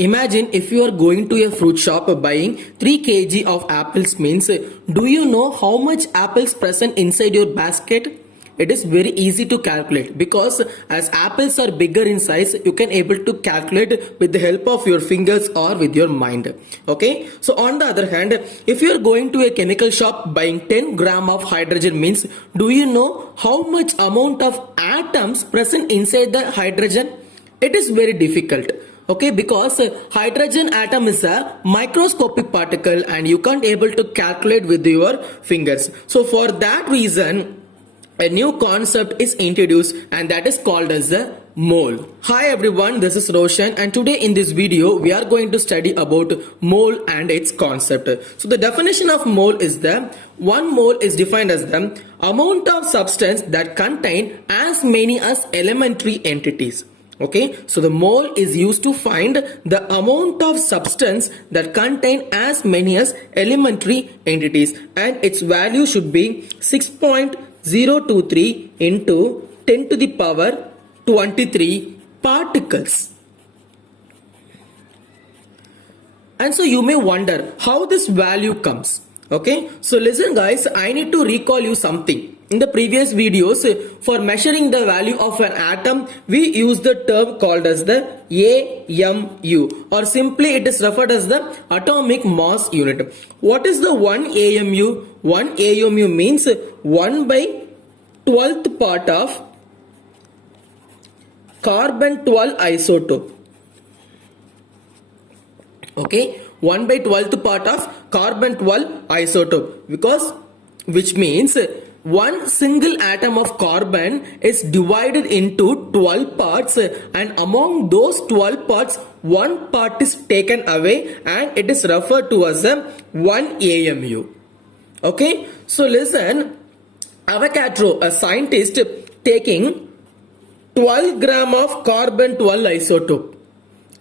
Imagine if you are going to a fruit shop buying 3 kg of apples means do you know how much apples present inside your basket? It is very easy to calculate because as apples are bigger in size you can able to calculate with the help of your fingers or with your mind. Okay, so on the other hand, if you are going to a chemical shop buying 10 gram of hydrogen means do you know how much amount of atoms present inside the hydrogen? It is very difficult. Okay, because hydrogen atom is a microscopic particle and you can't able to calculate with your fingers. So for that reason, a new concept is introduced and that is called as the mole. Hi everyone, this is Roshan and today in this video we are going to study about mole and its concept. So the definition of mole is that 1 mole is defined as the amount of substance that contain as many as elementary entities. Okay, so the mole is used to find the amount of substance that contain as many as elementary entities and its value should be 6.023 into 10 to the power 23 particles. And so you may wonder how this value comes. Okay, so listen guys, I need to recall you something. In the previous videos, for measuring the value of an atom, we use the term called as the AMU, or simply it is referred as the atomic mass unit. What is the 1 AMU? 1 AMU means 1 by 12th part of carbon 12 isotope. Okay, 1 by 12th part of carbon 12 isotope, because which means one single atom of carbon is divided into 12 parts and among those 12 parts one part is taken away and it is referred to as a 1 AMU. Okay, so listen, Avogadro, a scientist, taking 12 gram of carbon 12 isotope.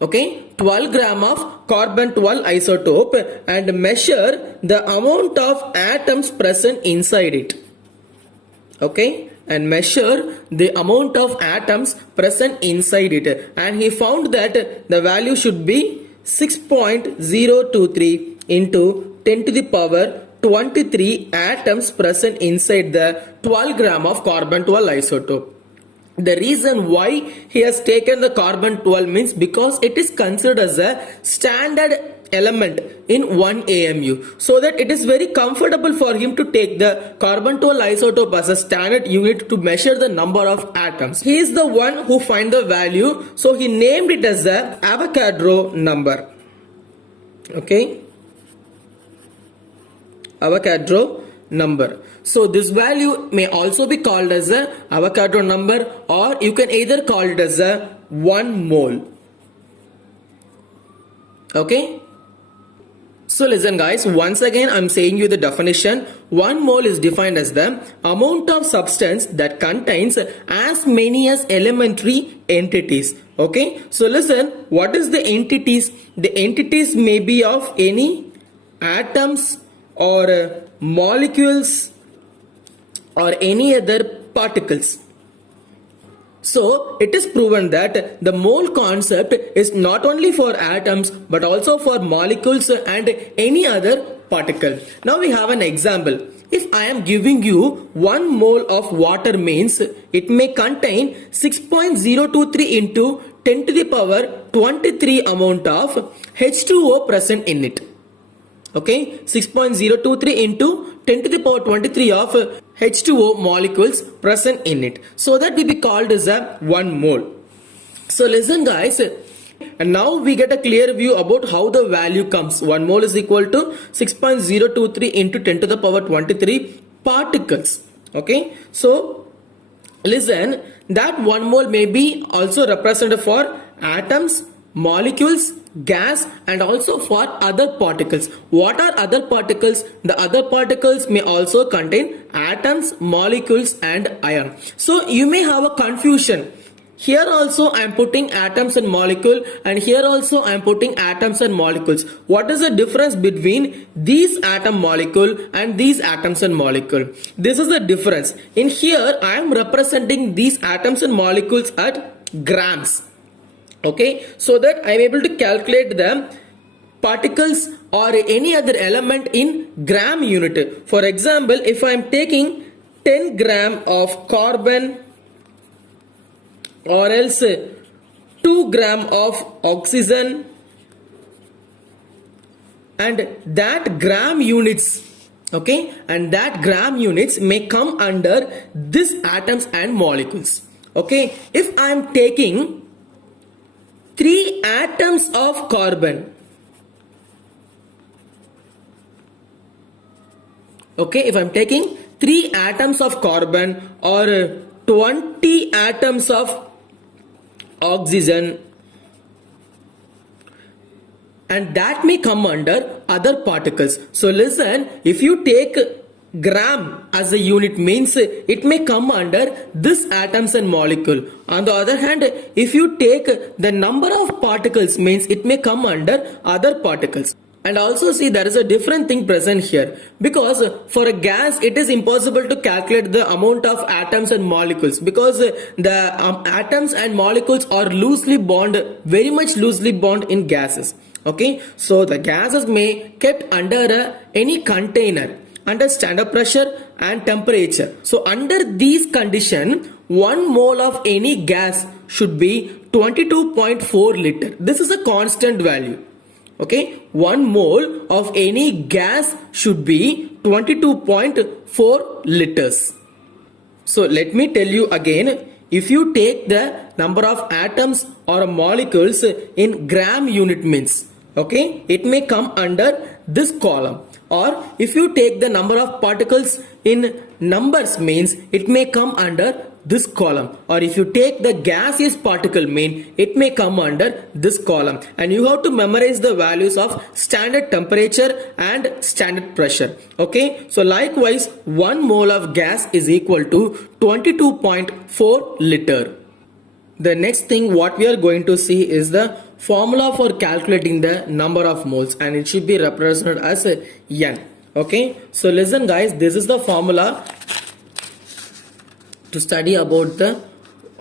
Okay, 12 gram of carbon 12 isotope and measure the amount of atoms present inside it. Okay, and measure the amount of atoms present inside it, and he found that the value should be 6.023 into 10 to the power 23 atoms present inside the 12 gram of carbon 12 isotope. The reason why he has taken the carbon 12 means because it is considered as a standard element in 1 AMU, so that it is very comfortable for him to take the carbon 12 isotope as a standard unit to measure the number of atoms. He is the one who find the value, so he named it as the Avogadro number. Okay, Avogadro number. So this value may also be called as a Avogadro number, or you can either call it as a 1 mole. Okay, so listen guys, once again I'm saying you the definition. 1 mole is defined as the amount of substance that contains as many as elementary entities. Okay, so listen, what is the entities? The entities may be of any atoms or molecules or any other particles. So it is proven that the mole concept is not only for atoms but also for molecules and any other particle. Now we have an example. If I am giving you 1 mole of water means it may contain 6.023 into 10 to the power 23 amount of H2O present in it. Okay, 6.023 into 10 to the power 23 of H2O molecules present in it. So that will be called as a 1 mole. So listen guys, and now we get a clear view about how the value comes. 1 mole is equal to 6.023 into 10 to the power 23 particles. Okay, so listen, that 1 mole may be also represented for atoms, molecules, gas, and also for other particles. What are other particles? The other particles may also contain atoms, molecules, and ion. So you may have a confusion. Here also I am putting atoms and molecule, and here also I am putting atoms and molecules. What is the difference between these atom molecule and these atoms and molecule? This is the difference. In here I am representing these atoms and molecules at grams. Okay, so that I am able to calculate the particles or any other element in gram unit. For example, if I am taking 10 gram of carbon or else 2 gram of oxygen, and that gram units, okay, and that gram units may come under this atoms and molecules. Okay, if I am taking 3 atoms of carbon, okay, if I'm taking 3 atoms of carbon or 20 atoms of oxygen, and that may come under other particles. So listen, if you take gram as a unit means it may come under this atoms and molecule. On the other hand, if you take the number of particles means it may come under other particles. And also see, there is a different thing present here, because for a gas it is impossible to calculate the amount of atoms and molecules, because the atoms and molecules are loosely bound, very much loosely bound in gases. Okay, so the gases may kept under any container under standard pressure and temperature. So under these conditions, 1 mole of any gas should be 22.4 liter. This is a constant value. Okay, 1 mole of any gas should be 22.4 liters. So let me tell you again, if you take the number of atoms or molecules in gram unit means, okay, it may come under this column. Or if you take the number of particles in numbers means it may come under this column. Or if you take the gaseous particle mean it may come under this column. And you have to memorize the values of standard temperature and standard pressure. Okay, so likewise 1 mole of gas is equal to 22.4 liter. The next thing what we are going to see is the formula for calculating the number of moles, and it should be represented as N. Okay, so listen guys, this is the formula to study about the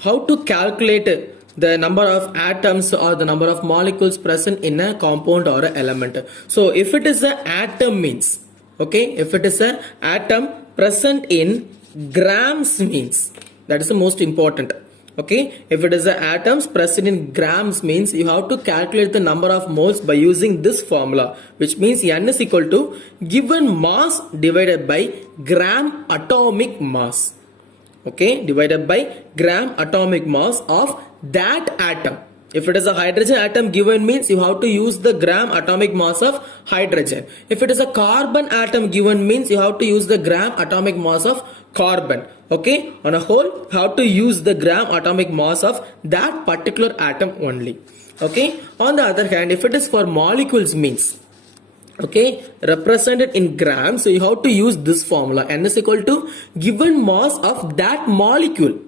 how to calculate the number of atoms or the number of molecules present in a compound or a element. So if it is an atom means, okay, if it is an atom present in grams means, that is the most important. Okay, if it is the atoms present in grams means you have to calculate the number of moles by using this formula, which means N is equal to given mass divided by gram atomic mass. Okay, divided by gram atomic mass of that atom. If it is a hydrogen atom given means you have to use the gram atomic mass of hydrogen. If it is a carbon atom given means you have to use the gram atomic mass of carbon. Okay, on a whole, how to use the gram atomic mass of that particular atom only. Okay, on the other hand, if it is for molecules means, okay, represented in grams, so you have to use this formula. N is equal to given mass of that molecule.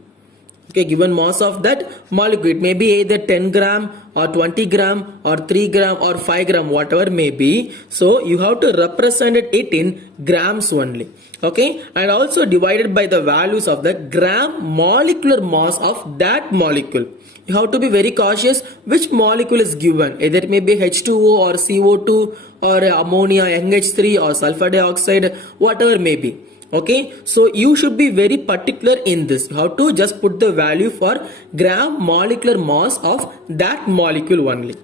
Okay, given mass of that molecule, it may be either 10 gram or 20 gram or 3 gram or 5 gram, whatever may be. So you have to represent it in grams only. Okay, and also divided by the values of the gram molecular mass of that molecule. You have to be very cautious which molecule is given, either it may be H2O or CO2 or ammonia, NH3 or sulfur dioxide, whatever may be. Okay, so you should be very particular in this. You have to just put the value for gram molecular mass of that molecule only.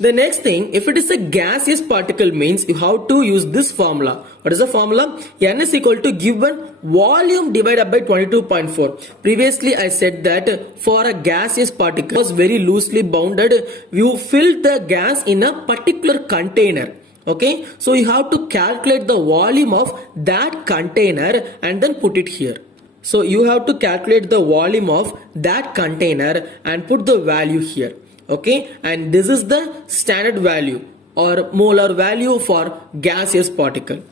The next thing, if it is a gaseous particle means you have to use this formula. What is the formula? N is equal to given volume divided by 22.4. Previously I said that for a gaseous particle was very loosely bounded. You fill the gas in a particular container. Okay, so you have to calculate the volume of that container and then put it here. So you have to calculate the volume of that container and put the value here. Okay, and this is the standard value or molar value for gaseous particle.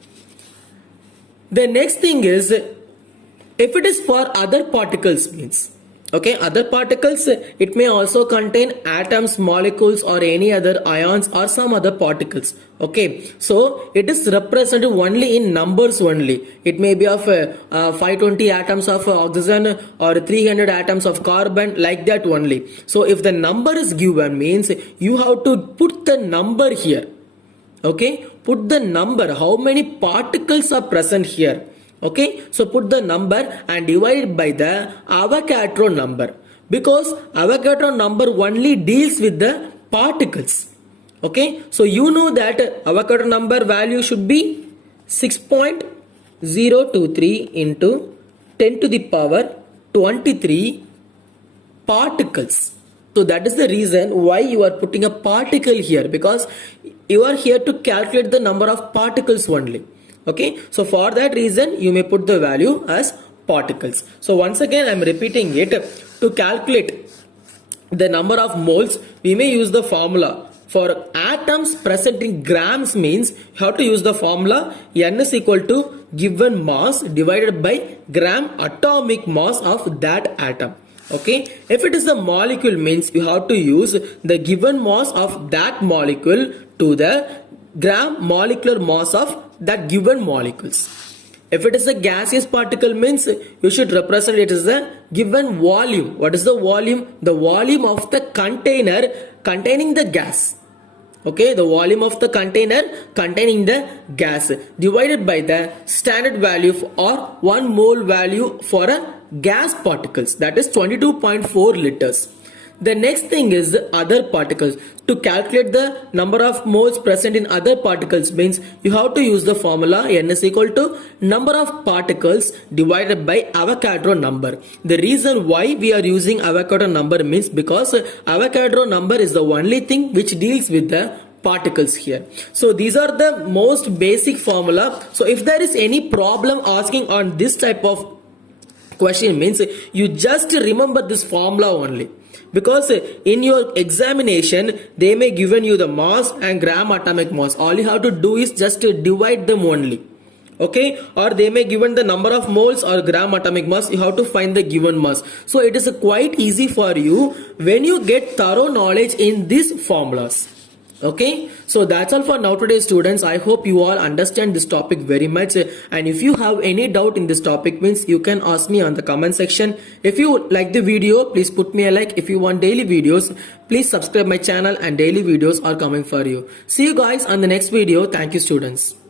The next thing is, if it is for other particles means, Okay, other particles, it may also contain atoms, molecules, or any other ions or some other particles. Okay, so it is represented only in numbers only. It may be of 520 atoms of oxygen or 300 atoms of carbon, like that only. So if the number is given, means you have to put the number here. Okay, put the number, how many particles are present here. Okay, so put the number and divide it by the Avogadro number, because Avogadro number only deals with the particles. Okay, so you know that Avogadro number value should be 6.023 into 10 to the power 23 particles. So that is the reason why you are putting a particle here, because you are here to calculate the number of particles only. Okay, so for that reason you may put the value as particles. So once again I am repeating it. To calculate the number of moles, we may use the formula. For atoms present in grams, means you have to use the formula N is equal to given mass divided by gram atomic mass of that atom. Okay, if it is the molecule, means you have to use the given mass of that molecule to the gram molecular mass of that given molecules. If it is a gaseous particle, means you should represent it as the given volume. What is the volume? The volume of the container containing the gas. Okay, the volume of the container containing the gas divided by the standard value or 1 mole value for a gas particles, that is 22.4 liters. The next thing is the other particles. To calculate the number of moles present in other particles, means you have to use the formula N is equal to number of particles divided by Avogadro number. The reason why we are using Avogadro number means because Avogadro number is the only thing which deals with the particles here. So these are the most basic formula. So if there is any problem asking on this type of question, means you just remember this formula only, because in your examination they may given you the mass and gram atomic mass. All you have to do is just divide them only. Okay, or they may given the number of moles or gram atomic mass, you have to find the given mass. So it is quite easy for you when you get thorough knowledge in these formulas. Okay, so that's all for now today, students. I hope you all understand this topic very much, and if you have any doubt in this topic, means you can ask me on the comment section. If you like the video, please put me a like. If you want daily videos, please subscribe my channel, and daily videos are coming for you. See you guys on the next video. Thank you, students.